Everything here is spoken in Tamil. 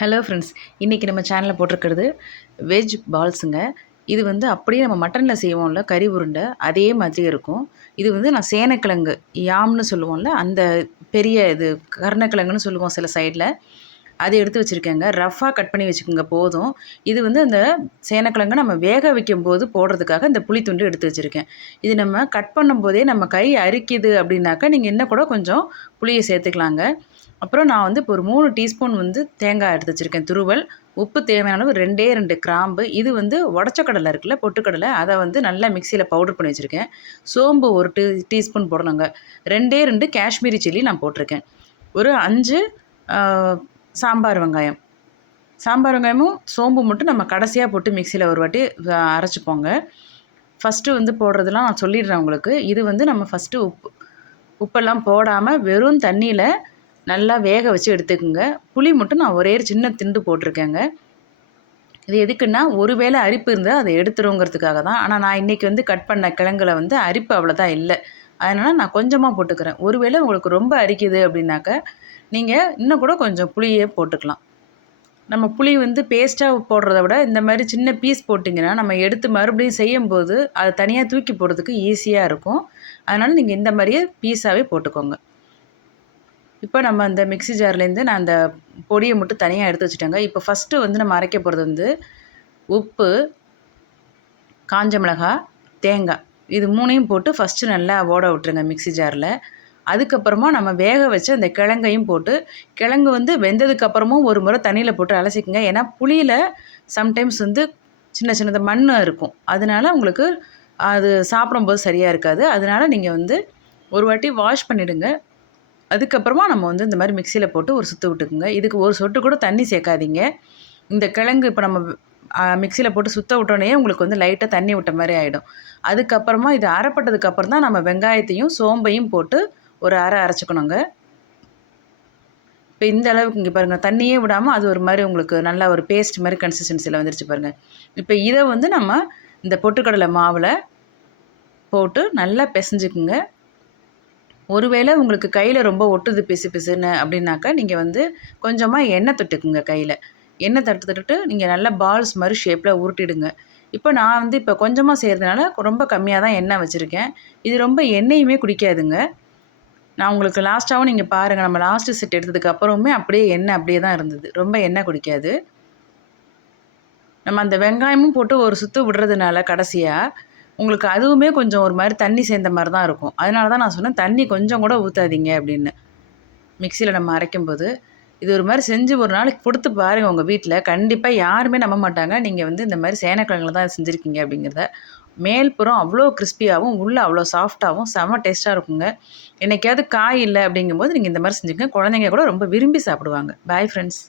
ஹலோ ஃப்ரெண்ட்ஸ், இன்றைக்கி நம்ம சேனலில் போட்டிருக்கிறது வெஜ் பால்ஸுங்க. இது வந்து அப்படியே நம்ம மட்டனில் செய்வோம்ல கறி உருண்டை, அதே மாதிரி இருக்கும். இது வந்து நான் சேனக்கிழங்கு யாம்னு சொல்லுவோம்ல, அந்த பெரிய இது கருணக்கிழங்குன்னு சொல்லுவோம் சில சைடில், அதை எடுத்து வச்சுருக்கேங்க. ரஃப்பாக கட் பண்ணி வச்சுக்கோங்க போதும். இது வந்து அந்த சேனக்கிழங்கு நம்ம வேக வைக்கும்போது போடுறதுக்காக இந்த புளி துண்டு எடுத்து வச்சுருக்கேன். இது நம்ம கட் பண்ணும்போதே நம்ம கை அரிக்குது அப்படின்னாக்கா நீங்கள் இன்னும் கூட கொஞ்சம் புளியை சேர்த்துக்கலாங்க. அப்புறம் நான் வந்து இப்போ ஒரு 3 டீஸ்பூன் வந்து தேங்காய் எடுத்து வச்சுருக்கேன் துருவல். உப்பு தேவையான அளவு 2 கிராம்பு. இது வந்து உடச்ச கடலை இருக்குல்ல, பொட்டுக்கடலை, அதை வந்து நல்லா மிக்சியில் பவுடர் பண்ணி வச்சுருக்கேன். சோம்பு ஒரு டீஸ்பூன் போடணுங்க. 2 காஷ்மீரி சில்லி நான் போட்டிருக்கேன். ஒரு 5 சாம்பார் வெங்காயம். சாம்பார் வெங்காயமும் சோம்பு மட்டும் நம்ம கடைசியாக போட்டு மிக்சியில் ஒரு வாட்டி அரைச்சிப்போங்க. ஃபஸ்ட்டு வந்து போடுறதெல்லாம் நான் சொல்லிடுறேன் உங்களுக்கு. இது வந்து நம்ம ஃபஸ்ட்டு உப்பெல்லாம் போடாமல் வெறும் தண்ணியில் நல்லா வேக வச்சு எடுத்துக்கோங்க. புளி மட்டும் நான் ஒரே சின்ன திண்டு போட்டிருக்கேங்க. இது எதுக்குன்னா, ஒரு வேளை அரிப்பு இருந்தால் அதை எடுத்துருங்கிறதுக்காக தான். ஆனால் நான் இன்றைக்கி வந்து கட் பண்ண கிழங்குல வந்து அரிப்பு அவ்வளோதான் இல்லை. அதனால் நான் கொஞ்சமாக போட்டுக்கிறேன். ஒருவேளை உங்களுக்கு ரொம்ப அரிக்குது அப்படின்னாக்க நீங்கள் இன்னும் கூட கொஞ்சம் புளியே போட்டுக்கலாம். நம்ம புளி வந்து பேஸ்ட்டாக போடுறத விட இந்த மாதிரி சின்ன பீஸ் போட்டிங்கன்னா நம்ம எடுத்து மறுபடியும் செய்யும்போது அதை தனியாக தூக்கி போடுறதுக்கு ஈஸியாக இருக்கும். அதனால் நீங்கள் இந்த மாதிரியே பீஸாகவே போட்டுக்கோங்க. இப்போ நம்ம அந்த மிக்ஸி ஜார்லேருந்து நான் அந்த பொடியை மட்டும் தனியாக எடுத்து வச்சுட்டேங்க. இப்போ ஃபஸ்ட்டு வந்து நம்ம அரைக்க போகிறது வந்து உப்பு, காஞ்ச மிளகாய், தேங்காய், இது 3யும் போட்டு ஃபஸ்ட்டு நல்லா ஓட விட்டுருங்க மிக்ஸி ஜாரில். அதுக்கப்புறமா நம்ம வேக வச்ச அந்த கிழங்கையும் போட்டு, கிழங்கு வந்து வெந்ததுக்கப்புறமும் ஒரு முறை தண்ணியில் போட்டு அலசிக்கங்க. ஏன்னா புளியில் சம்டைம்ஸ் வந்து சின்ன சின்னது மண் இருக்கும். அதனால உங்களுக்கு அது சாப்பிடும்போது சரியாக இருக்காது. அதனால் நீங்கள் வந்து ஒரு வாட்டி வாஷ் பண்ணிவிடுங்க. அதுக்கப்புறமா நம்ம வந்து இந்த மாதிரி மிக்சியில் போட்டு ஒரு சுற்று விட்டுக்குங்க. இதுக்கு ஒரு சொட்டு கூட தண்ணி சேர்க்காதீங்க. இந்த கிழங்கு இப்போ நம்ம மிக்சியில் போட்டு சுற்ற விட்டோன்னே உங்களுக்கு வந்து லைட்டாக தண்ணி விட்ட மாதிரி ஆகிடும். அதுக்கப்புறமா இது அரைப்பட்டதுக்கப்புறம் தான் நம்ம வெங்காயத்தையும் சோம்பையும் போட்டு ஒரு அரைச்சிக்கணுங்க. இப்போ இந்த அளவுக்கு இங்கே பாருங்கள், தண்ணியே விடாமல் அது ஒரு மாதிரி உங்களுக்கு நல்லா ஒரு பேஸ்ட் மாதிரி கன்சிஸ்டன்சியில் வந்துருச்சு பாருங்கள். இப்போ இதை வந்து நம்ம இந்த பொட்டுக்கடலை மாவில் போட்டு நல்லா பிசைஞ்சுக்குங்க. ஒருவேளை உங்களுக்கு கையில் ரொம்ப ஒட்டுது பிசு பிசுன்னு அப்படின்னாக்கா நீங்கள் வந்து கொஞ்சமாக எண்ணெய் தொட்டுக்குங்க கையில். எண்ணெய் தொட்டுட்டு நீங்கள் நல்லா பால்ஸ் மாதிரி ஷேப்பில் உருட்டிடுங்க. இப்போ நான் வந்து இப்போ கொஞ்சமாக செய்கிறதுனால ரொம்ப கம்மியாக தான் எண்ணெய் வச்சுருக்கேன். இது ரொம்ப எண்ணெயுமே குடிக்காதுங்க. நான் உங்களுக்கு லாஸ்ட்டாகவும் நீங்கள் பாருங்கள், நம்ம லாஸ்ட்டு செட் எடுத்ததுக்கு அப்புறமே அப்படியே எண்ணெய் அப்படியே தான் இருந்தது. ரொம்ப எண்ணெய் குடிக்காது. நம்ம அந்த வெங்காயமும் போட்டு ஒரு சுற்று விடுறதுனால கடைசியாக உங்களுக்கு அதுவுமே கொஞ்சம் ஒரு மாதிரி தண்ணி சேர்ந்த மாதிரி தான் இருக்கும். அதனால தான் நான் சொன்னேன் தண்ணி கொஞ்சம் கூட ஊற்றாதீங்க அப்படின்னு. மிக்சியில் நம்ம அரைக்கும்போது இது ஒரு மாதிரி செஞ்சு ஒரு நாளைக்கு கொடுத்து பாருங்கள் உங்கள் வீட்டில். கண்டிப்பாக யாருமே நம்ப மாட்டாங்க நீங்கள் வந்து இந்த மாதிரி சேனக்கிழங்குல தான் செஞ்சுருக்கீங்க அப்படிங்கிறத. மேல்புறம் அவ்வளோ கிறிஸ்பியாகவும் உள்ளே அவ்வளோ சாஃப்டாகவும் செம்ம டேஸ்ட்டாக இருக்குங்க. என்னைக்காவது காய் இல்லை அப்படிங்கும்போது நீங்கள் இந்த மாதிரி செஞ்சுக்கங்க. குழந்தைங்க கூட ரொம்ப விரும்பி சாப்பிடுவாங்க. Bye friends.